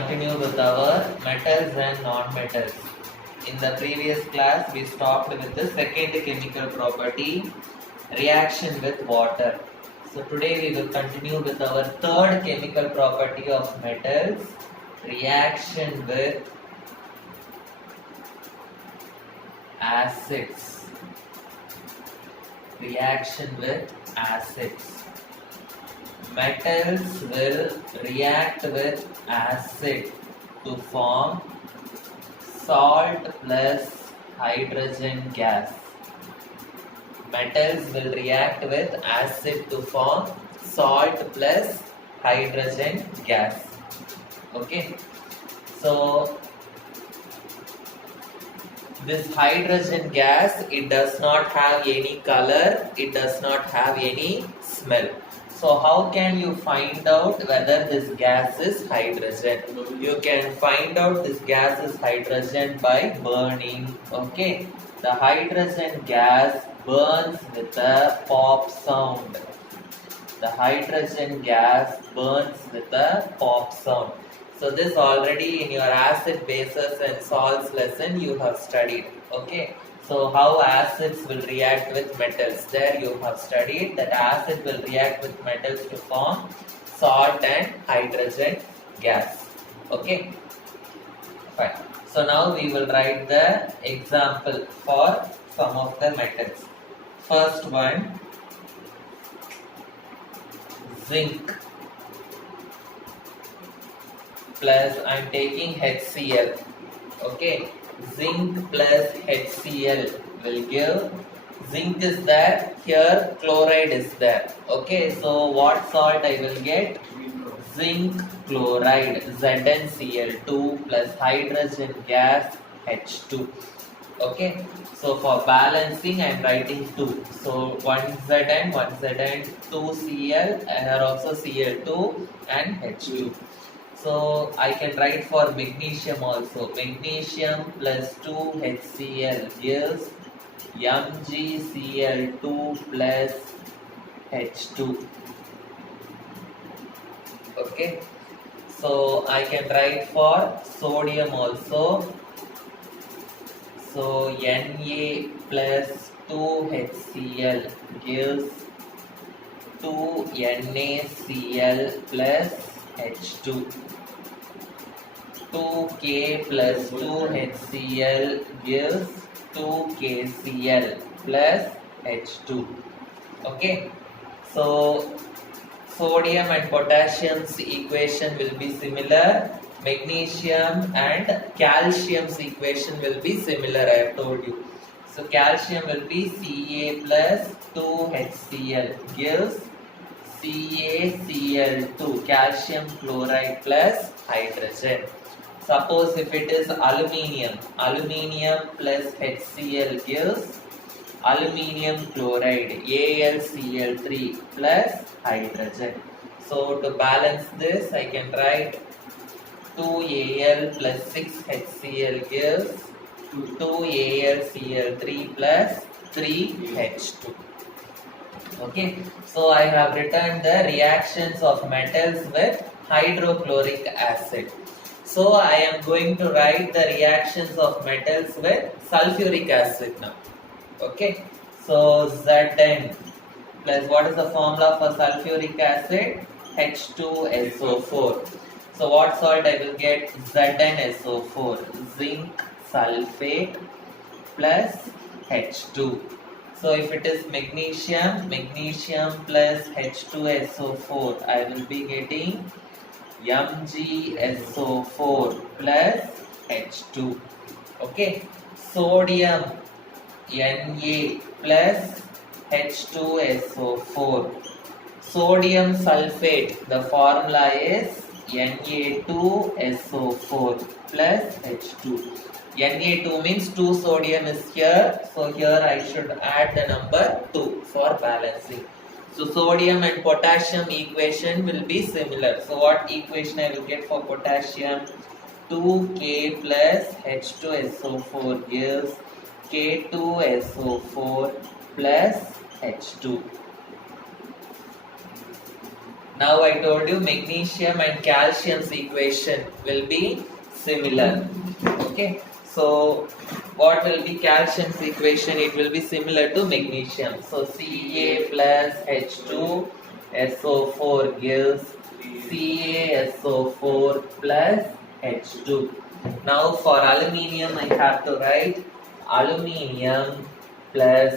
continue with our metals and non-metals. In the previous class, we stopped with the second chemical property, reaction with water. So today we will continue with our third chemical property of metals, reaction with acids. Reaction with acids. Metals will react with acid to form salt plus hydrogen gas. Metals will react with acid to form salt plus hydrogen gas. Okay, so this hydrogen gas, it does not have any color, it does not have any smell. So how can you find out whether this gas is hydrogen? You can find out this gas is hydrogen by burning. Okay, the hydrogen gas burns with a pop sound. The hydrogen gas burns with a pop sound. So this already in your acid bases and salts lesson you have studied. Okay. So how acids will react with metals? There you have studied that acid will react with metals to form salt and hydrogen gas. Okay. Fine. So now we will write the example for some of the metals. First one, zinc plus I am taking HCl. Okay. Zinc plus HCl will give, zinc is there, here chloride is there. Okay, so what salt I will get? Zinc chloride, ZnCl2 plus hydrogen gas H2. Okay, so for balancing I am writing 2. So 1Zn, 1Zn, 2Cl, here also Cl2 and H2. So I can write for magnesium also. Magnesium plus 2HCl gives MgCl2 plus H2. Okay. So I can write for sodium also. So Na plus 2HCl gives 2NaCl plus H2. 2K plus 2HCl gives 2KCl plus H2. Okay. So sodium and potassium's equation will be similar. Magnesium and calcium's equation will be similar, I have told you. So calcium will be Ca plus 2HCl gives CaCl2, calcium chloride plus hydrogen. Suppose if it is aluminium, aluminium plus HCl gives aluminium chloride, AlCl3 plus hydrogen. So to balance this, I can write 2Al plus 6HCl gives 2AlCl3 plus 3H2. Okay, so I have written the reactions of metals with hydrochloric acid. So I am going to write the reactions of metals with sulfuric acid now. Okay, so Zn plus what is the formula for sulfuric acid? H2SO4. So what salt I will get? ZnSO4, zinc sulfate plus H2. So if it is magnesium, magnesium plus H2SO4, I will be getting MgSO4 plus H2. Okay. Sodium Na plus H2SO4. Sodium sulfate, the formula is Na2SO4 plus H2. Na2 means 2 sodium is here, so here I should add the number 2 for balancing. So sodium and potassium equation will be similar. So what equation I will get for potassium? 2K plus H2SO4 gives K2SO4 plus H2. Now I told you magnesium and calcium's equation will be similar. Okay. So what will be calcium's equation? It will be similar to magnesium. So Ca plus H2SO4 gives CaSO4 plus H2. Now for aluminium I have to write aluminium plus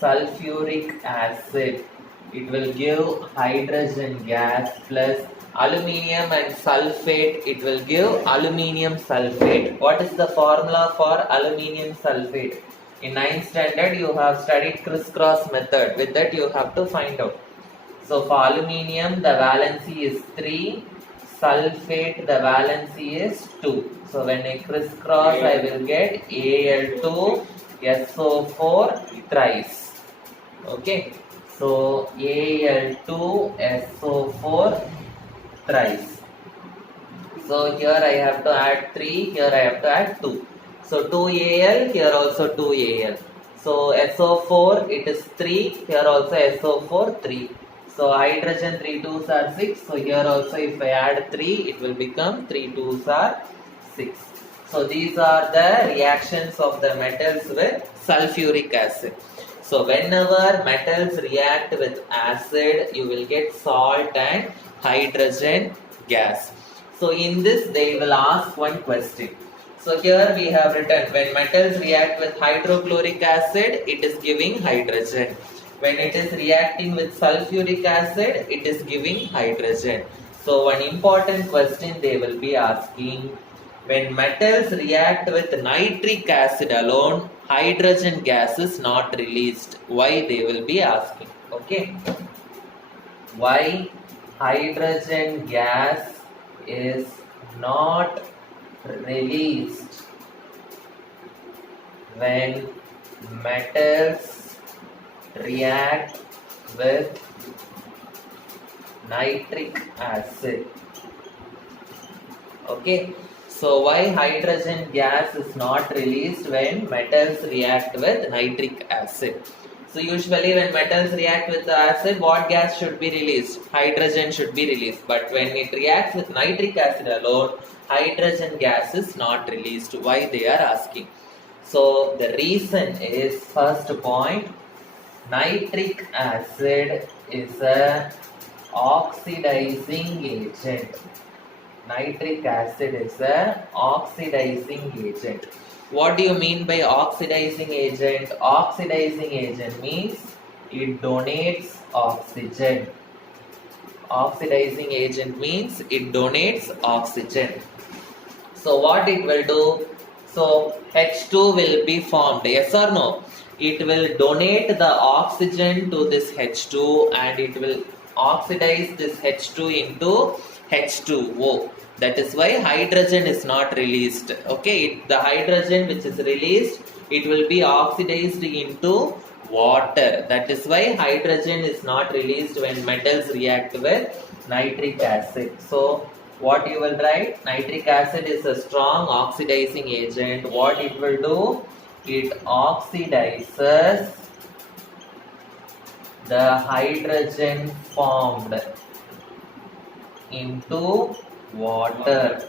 sulfuric acid. It will give hydrogen gas plus aluminium and sulfate. It will give aluminium sulfate. What is the formula for aluminium sulfate? In 9th standard you have studied crisscross method. With that you have to find out. So for aluminium the valency is 3. Sulfate the valency is 2. So when I crisscross I will get Al2SO4 thrice. Okay. So Al2SO4 thrice. So here I have to add 3, here I have to add 2. So 2Al, here also 2Al. So SO4 it is 3, here also SO4 3. So hydrogen 3 2s are 6. So here also if I add 3 it will become 3 2s are 6. So these are the reactions of the metals with sulfuric acid. So whenever metals react with acid, you will get salt and hydrogen gas. So in this they will ask one question. So here we have written when metals react with hydrochloric acid, it is giving hydrogen. When it is reacting with sulfuric acid, it is giving hydrogen. So one important question they will be asking. When metals react with nitric acid alone, hydrogen gas is not released. Why they will be asking. Okay. Why hydrogen gas is not released when metals react with nitric acid. Okay. So why hydrogen gas is not released when metals react with nitric acid? So usually when metals react with the acid, what gas should be released? Hydrogen should be released. But when it reacts with nitric acid alone, hydrogen gas is not released. Why they are asking? So the reason is, first point, nitric acid is a oxidizing agent. Nitric acid is a oxidizing agent. What do you mean by oxidizing agent? Oxidizing agent means it donates oxygen. Oxidizing agent means it donates oxygen. So what it will do? So H2 will be formed, yes or no? It will donate the oxygen to this H2 and it will oxidize this H2 into H2O. That is why hydrogen is not released. Okay, the hydrogen which is released, it will be oxidized into water. That is why hydrogen is not released when metals react with nitric acid. So what you will write? Nitric acid is a strong oxidizing agent. What it will do? It oxidizes the hydrogen formed into water.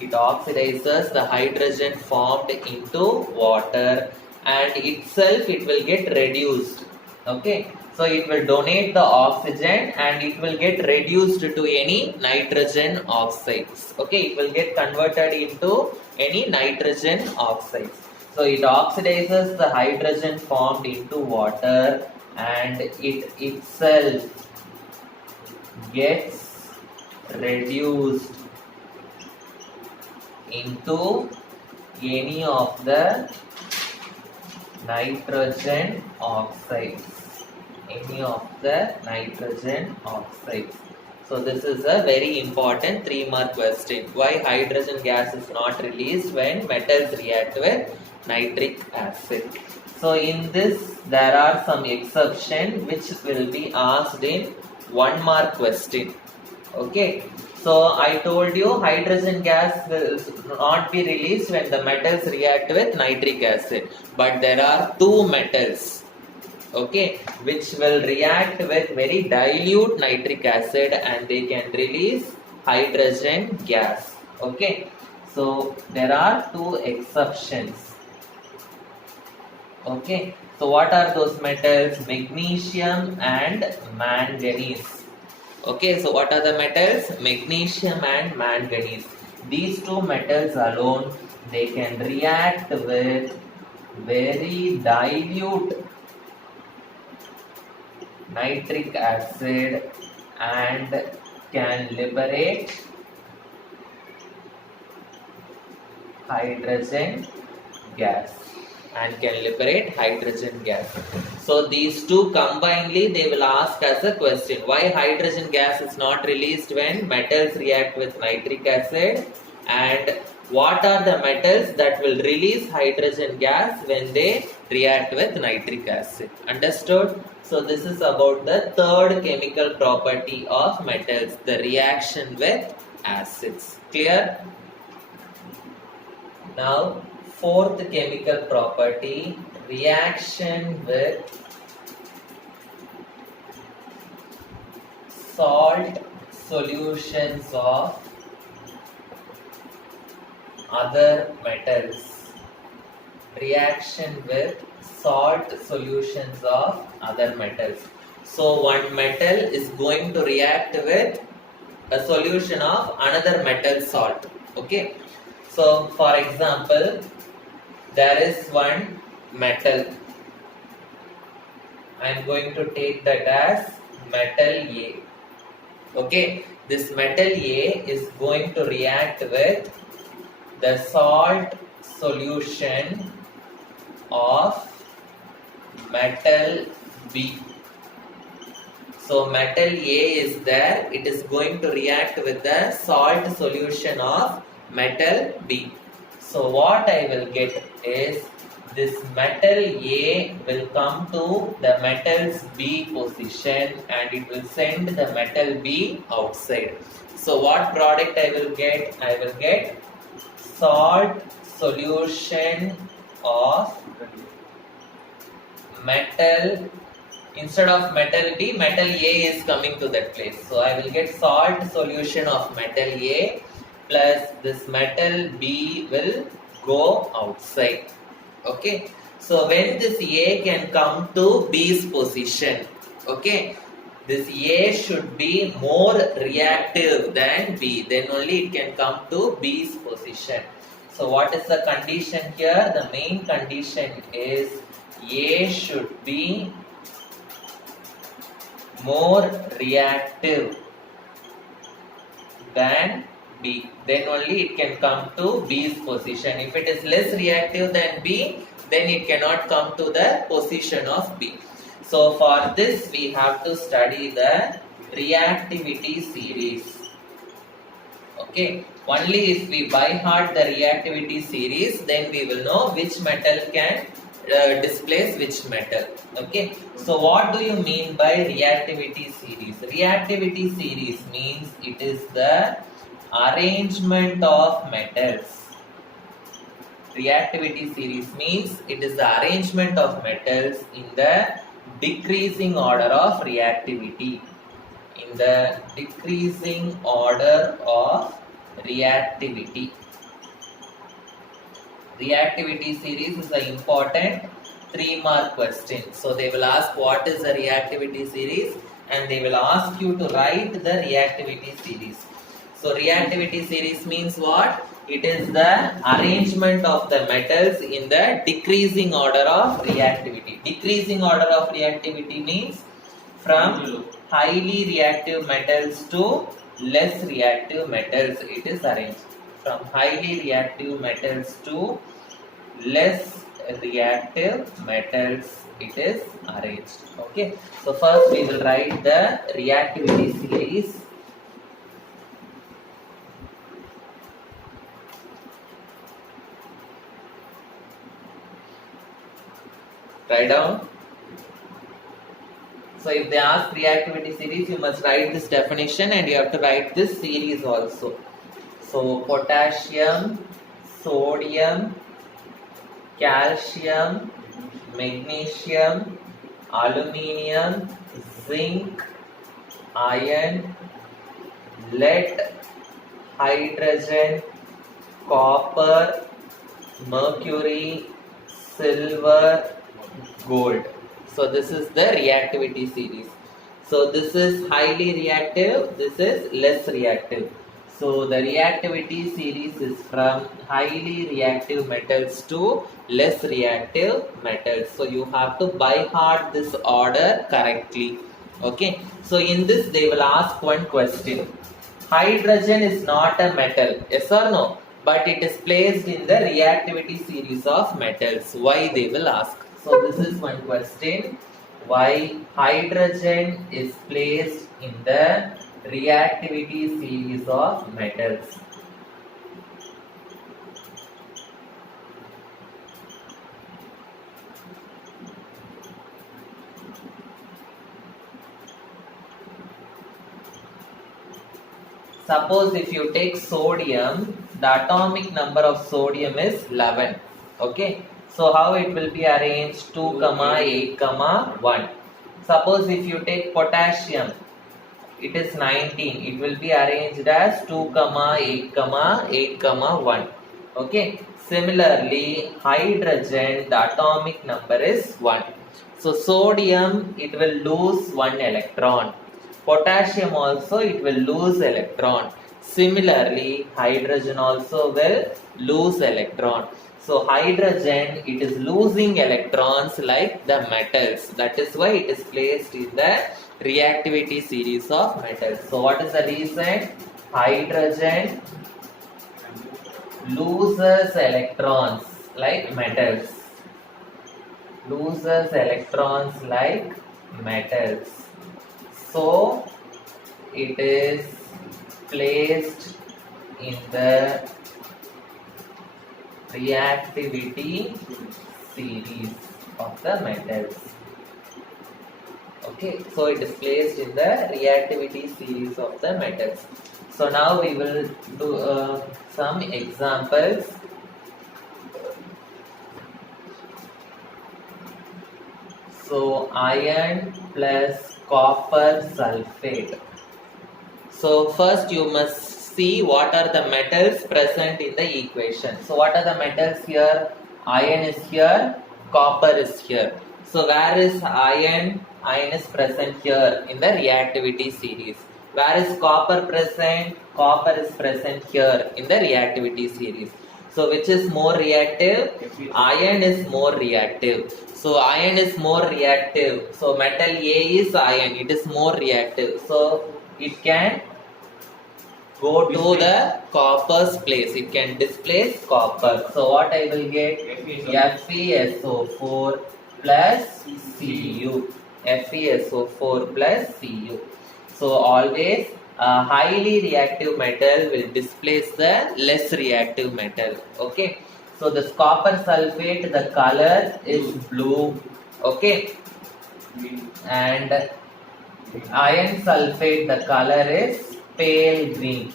It oxidizes the hydrogen formed into water and itself it will get reduced. Okay, so it will donate the oxygen and it will get reduced to any nitrogen oxides. Okay, it will get converted into any nitrogen oxides. So it oxidizes the hydrogen formed into water and it itself gets reduced into any of the nitrogen oxides. Any of the nitrogen oxides. So this is a very important 3-mark question. Why hydrogen gas is not released when metals react with nitric acid? So in this there are some exceptions which will be asked in 1-mark question. Okay, so I told you hydrogen gas will not be released when the metals react with nitric acid. But there are two metals. okay, which will react with very dilute nitric acid and they can release hydrogen gas. Okay, so there are two exceptions. Okay, so what are those metals? Magnesium and manganese. Okay, so what are the metals? Magnesium and manganese. These two metals alone, they can react with very dilute nitric acid and can liberate hydrogen gas So these two combinedly they will ask as a question, why hydrogen gas is not released when metals react with nitric acid, and what are the metals that will release hydrogen gas when they react with nitric acid. Understood? So this is about the third chemical property of metals, the reaction with acids. Clear? Now fourth chemical property, reaction with salt solutions of other metals. Reaction with salt solutions of other metals. So one metal is going to react with a solution of another metal salt. Okay. So for example, there is one metal. I am going to take that as metal A. Okay, this metal A is going to react with the salt solution of metal B. So metal A is there, it is going to react with the salt solution of metal B. So what I will get is this metal A will come to the metal's B position and it will send the metal B outside. So what product I will get? I will get salt solution of metal. Instead of metal B, metal A is coming to that place. So I will get salt solution of metal A plus this metal B will go outside. Okay, so when this A can come to B's position, okay, this A should be more reactive than B, then only it can come to B's position. So what is the condition here? The main condition is A should be more reactive than B, then only it can come to B's position. If it is less reactive than B, then it cannot come to the position of B. So for this we have to study the reactivity series. Okay, only if we by heart the reactivity series, then we will know which metal can displace which metal. Okay, so what do you mean by reactivity series? Reactivity series means it is the arrangement of metals. Reactivity series means it is the arrangement of metals in the decreasing order of reactivity. In the decreasing order of reactivity. Reactivity series is an important 3-mark question. So they will ask what is the reactivity series and they will ask you to write the reactivity series. So reactivity series means what? It is the arrangement of the metals in the decreasing order of reactivity. Decreasing order of reactivity means from highly reactive metals to less reactive metals it is arranged. From highly reactive metals to less reactive metals it is arranged. Okay, so first we will write the reactivity series. Write down. So if they ask reactivity series, you must write this definition and you have to write this series also. So potassium, sodium, calcium, magnesium, aluminium, zinc, iron, lead, hydrogen, copper, mercury, silver, gold. So this is the reactivity series. So this is highly reactive, this is less reactive. So the reactivity series is from highly reactive metals to less reactive metals. So you have to by heart this order correctly. Okay. So in this they will ask one question. Hydrogen is not a metal, yes or no? But it is placed in the reactivity series of metals. Why they will ask? So this is one question. Why hydrogen is placed in the reactivity series of metals? Suppose if you take sodium, the atomic number of sodium is 11. Okay. So how it will be arranged? 2, 8, 1. Suppose if you take potassium, it is 19. It will be arranged as 2, 8, 8, 1. Okay. Similarly, hydrogen, the atomic number is 1. So sodium, it will lose 1 electron. Potassium also, it will lose electron. Similarly, hydrogen also will lose electron. So hydrogen, it is losing electrons like the metals. That is why it is placed in the reactivity series of metals. So what is the reason? Hydrogen loses electrons like metals. Loses electrons like metals. So it is placed in the reactivity series of the metals. Okay, so it is placed in the reactivity series of the metals. So now we will do some examples. So iron plus copper sulfate. So first you must see what are the metals present in the equation. So what are the metals here? Iron is here, copper is here. So where is iron? Iron is present here in the reactivity series. Where is copper present? Copper is present here in the reactivity series. So which is more reactive? Iron is more reactive. So iron is more reactive. So metal A is iron. It is more reactive. So it can go to the copper's place. It can displace copper. So what I will get? FeSO4 plus Cu. FeSO4 plus Cu. So always a highly reactive metal will displace the less reactive metal. Okay. So this copper sulfate, the color is blue. Okay. And iron sulfate, the color is pale green.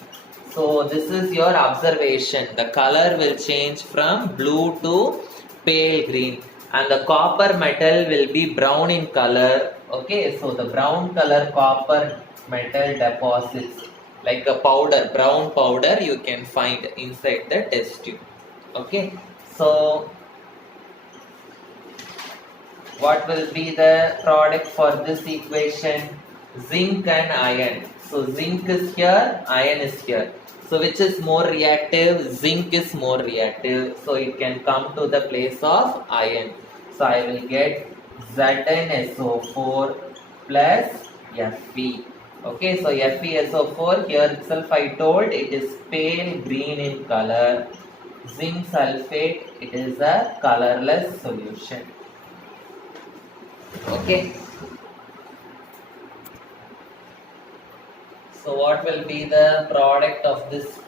So this is your observation. The color will change from blue to pale green. And the copper metal will be brown in color. Okay. So the brown color copper metal deposits like a powder, brown powder you can find inside the test tube. Okay, so what will be the product for this equation? Zinc and iron. So zinc is here, iron is here. So which is more reactive? Zinc is more reactive. So it can come to the place of iron. So I will get ZnSO4 plus Fe. Okay, so FeSO4 here itself I told it is pale green in color. Zinc sulfate, it is a colorless solution. Okay. So what will be the product of this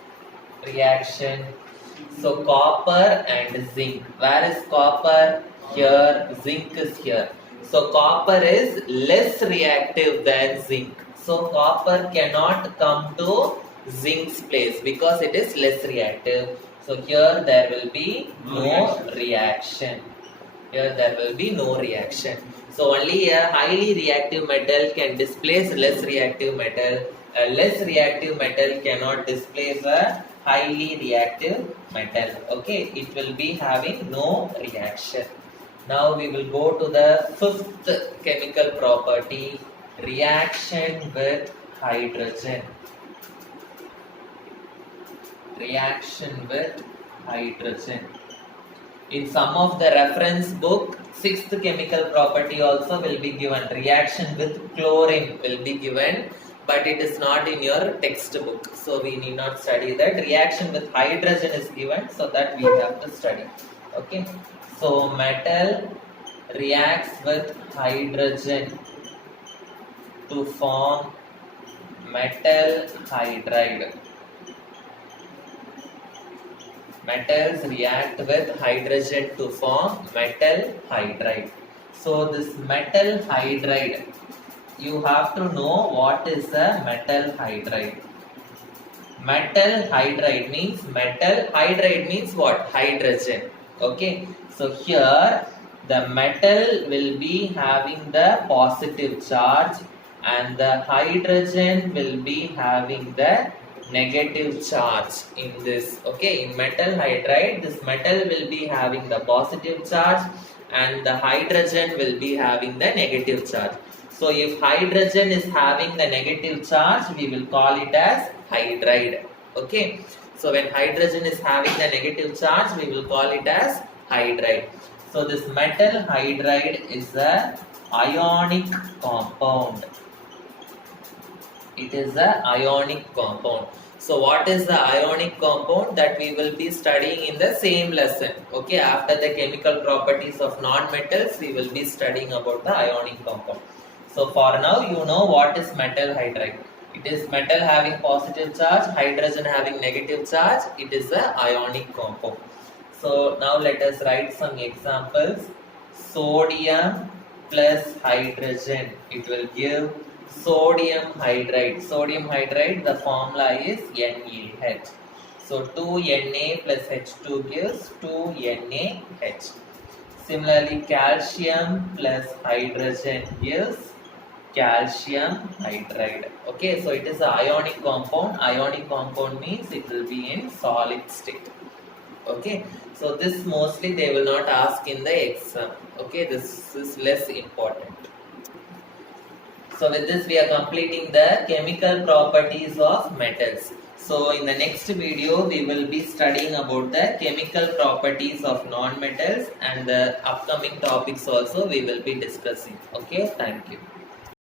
reaction? So copper and zinc. Where is copper? Here. Zinc is here. So copper is less reactive than zinc. So copper cannot come to zinc's place because it is less reactive. So here there will be no reaction. Here there will be no reaction. So only a highly reactive metal can displace less reactive metal. A less reactive metal cannot displace a highly reactive metal. Okay, it will be having no reaction. Now we will go to the fifth chemical property, reaction with hydrogen. Reaction with hydrogen. In some of the reference book, sixth chemical property also will be given. Reaction with chlorine will be given, but it is not in your textbook. So we need not study that. Reaction with hydrogen is given, so that we have to study. Okay. So metal reacts with hydrogen to form metal hydride. Metals react with hydrogen to form metal hydride. So this metal hydride, you have to know what is a metal hydride. Metal hydride means what? Hydrogen. Okay. So here the metal will be having the positive charge and the hydrogen will be having the negative charge in this. Okay, in metal hydride, this metal will be having the positive charge and the hydrogen will be having the negative charge. So if hydrogen is having the negative charge, we will call it as hydride. Okay, so when hydrogen is having the negative charge, we will call it as hydride. So this metal hydride is a ionic compound. It is a ionic compound. So what is the ionic compound? That we will be studying in the same lesson. Okay, after the chemical properties of non-metals, we will be studying about the ionic compound. So for now, you know what is metal hydride. It is metal having positive charge, hydrogen having negative charge. It is a ionic compound. So now let us write some examples. Sodium plus hydrogen. It will give sodium hydride. Sodium hydride, the formula is NaH. So 2Na plus H2 gives 2NaH. Similarly, calcium plus hydrogen gives calcium hydride. Okay, so it is an ionic compound. Ionic compound means it will be in solid state. Okay, so this mostly they will not ask in the exam. Okay, this is less important. So with this we are completing the chemical properties of metals. So in the next video we will be studying about the chemical properties of non-metals, and the upcoming topics also we will be discussing. Okay, thank you.